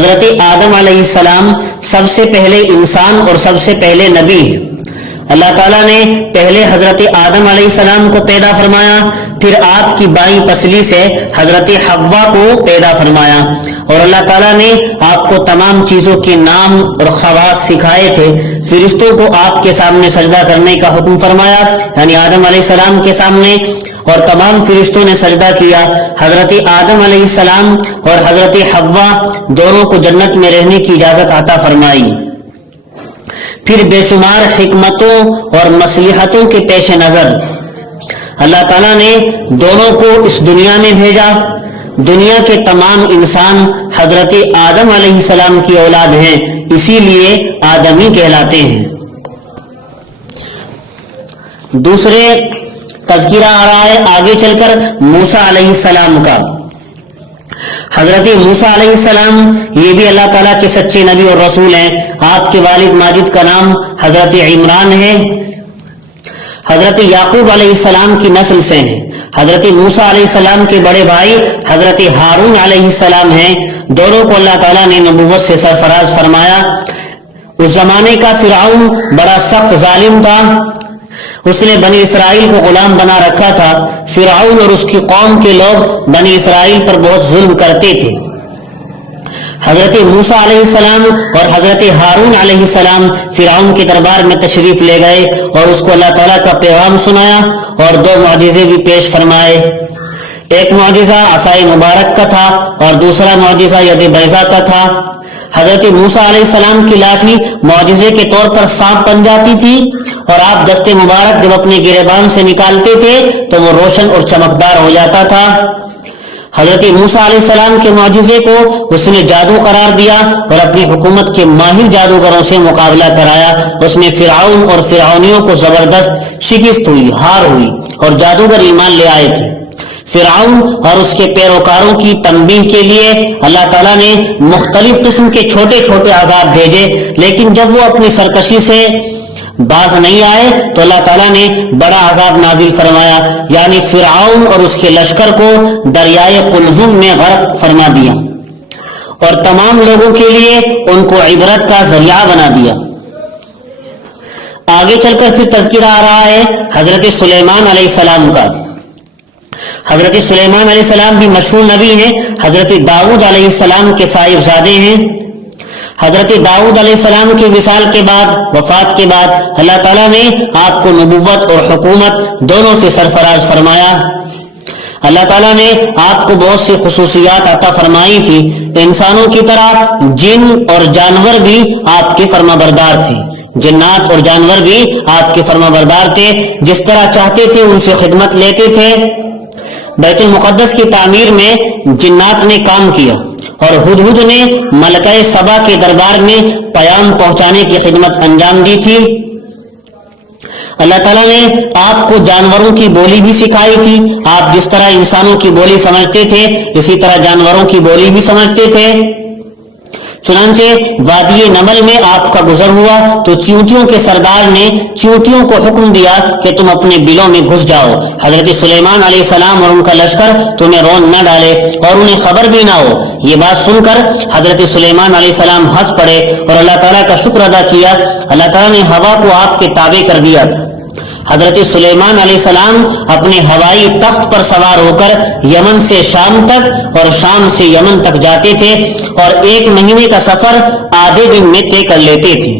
حضرت آدم علیہ السلام سب سے پہلے انسان اور سب سے پہلے نبی ہیں۔ اللہ تعالیٰ نے پہلے حضرت آدم علیہ السلام کو پیدا فرمایا، پھر آپ کی بائیں پسلی سے حضرت حوا کو پیدا فرمایا، اور اللہ تعالیٰ نے آپ کو تمام چیزوں کے نام اور خواص سکھائے تھے۔ فرشتوں کو آپ کے سامنے سجدہ کرنے کا حکم فرمایا، یعنی آدم علیہ السلام کے سامنے، اور تمام فرشتوں نے سجدہ کیا۔ حضرت آدم علیہ السلام اور حضرت حوا دونوں کو جنت میں رہنے کی اجازت عطا فرمائی۔ پھر بے شمار حکمتوں اور مصلحتوں کے پیش نظر اللہ تعالیٰ نے دونوں کو اس دنیا میں بھیجا۔ دنیا کے تمام انسان حضرت آدم علیہ السلام کی اولاد ہیں، اسی لیے آدمی کہلاتے ہیں۔ دوسرے تذکرہ آ رہا ہے آگے چل کر موسیٰ علیہ السلام کا۔ حضرت موسیٰ علیہ السلام یہ بھی اللہ تعالیٰ کے سچے نبی اور رسول ہیں۔ آپ کے والد ماجد کا نام حضرت عمران ہے، حضرت یعقوب علیہ السلام کی نسل سے ہیں۔ حضرت موسیٰ علیہ السلام کے بڑے بھائی حضرت ہارون علیہ السلام ہیں۔ دونوں کو اللہ تعالیٰ نے نبوت سے سرفراز فرمایا۔ اس زمانے کا فرعون بڑا سخت ظالم تھا، اس نے بنی اسرائیل کو غلام بنا رکھا تھا۔ فرعون اور اس کی قوم کے لوگ بنی اسرائیل پر بہت ظلم کرتے تھے۔ حضرت موسیٰ علیہ السلام اور حضرت ہارون علیہ السلام فرعون کے دربار میں تشریف لے گئے اور اس کو اللہ تعالیٰ کا پیغام سنایا اور دو معجزے بھی پیش فرمائے۔ ایک معجزہ عصائے مبارک کا تھا اور دوسرا معجزہ ید بیضا کا تھا۔ حضرت موسیٰ علیہ السلام کی لاٹھی معجزے کے طور پر سانپ بن جاتی تھی، اور آپ دست مبارک جب اپنے گریبان سے نکالتے تھے تو وہ روشن اور چمکدار ہو جاتا تھا۔ حضرت موسیٰ علیہ السلام کے معجزے کو اس نے جادو قرار دیا اور اپنی حکومت کے ماہر جادوگروں سے مقابلہ کرایا۔ اس میں فرعون اور فرعونیوں کو زبردست شکست ہوئی، ہار ہوئی، اور جادوگر ایمان لے آئے تھے۔ فرعون اور اس کے پیروکاروں کی تنبیہ کے لیے اللہ تعالیٰ نے مختلف قسم کے چھوٹے چھوٹے عذاب بھیجے، لیکن جب وہ اپنی سرکشی سے باز نہیں آئے تو اللہ تعالیٰ نے بڑا عذاب نازل فرمایا، یعنی فرعون اور اس کے لشکر کو دریائے قلزم میں غرق فرما دیا اور تمام لوگوں کے لیے ان کو عبرت کا ذریعہ بنا دیا۔ آگے چل کر پھر تذکرہ آ رہا ہے حضرت سلیمان علیہ السلام کا۔ حضرت سلیمان علیہ السلام بھی مشہور نبی ہیں، حضرت داؤد علیہ السلام کے صاحبزادے ہیں۔ حضرت داؤد علیہ السلام کی وصال کے بعد، وفات کے بعد، اللہ تعالیٰ نے آپ کو نبوت اور حکومت دونوں سے سرفراز فرمایا۔ اللہ تعالیٰ نے آپ کو بہت سی خصوصیات عطا فرمائی تھی۔ انسانوں کی طرح جن اور جانور بھی آپ کے فرما بردار تھے، جنات اور جانور بھی آپ کے فرما بردار تھے، جس طرح چاہتے تھے ان سے خدمت لیتے تھے۔ بیت المقدس کی تعمیر میں جنات نے کام کیا، اور ہدہد نے ملکہ سبا کے دربار میں پیام پہنچانے کی خدمت انجام دی تھی۔ اللہ تعالیٰ نے آپ کو جانوروں کی بولی بھی سکھائی تھی۔ آپ جس طرح انسانوں کی بولی سمجھتے تھے اسی طرح جانوروں کی بولی بھی سمجھتے تھے۔ چنانچہ وادی نمل میں آپ کا گزر ہوا تو چیونٹیوں کے سردار نے چیونٹیوں کو حکم دیا کہ تم اپنے بلوں میں گھس جاؤ، حضرت سلیمان علیہ السلام اور ان کا لشکر تمہیں رون نہ ڈالے اور انہیں خبر بھی نہ ہو۔ یہ بات سن کر حضرت سلیمان علیہ السلام ہنس پڑے اور اللہ تعالیٰ کا شکر ادا کیا۔ اللہ تعالیٰ نے ہوا کو آپ کے تابع کر دیا تھا۔ حضرت سلیمان علیہ السلام اپنے ہوائی تخت پر سوار ہو کر یمن سے شام تک اور شام سے یمن تک جاتے تھے اور 1 مہینے کا سفر آدھے دن میں طے کر لیتے تھے۔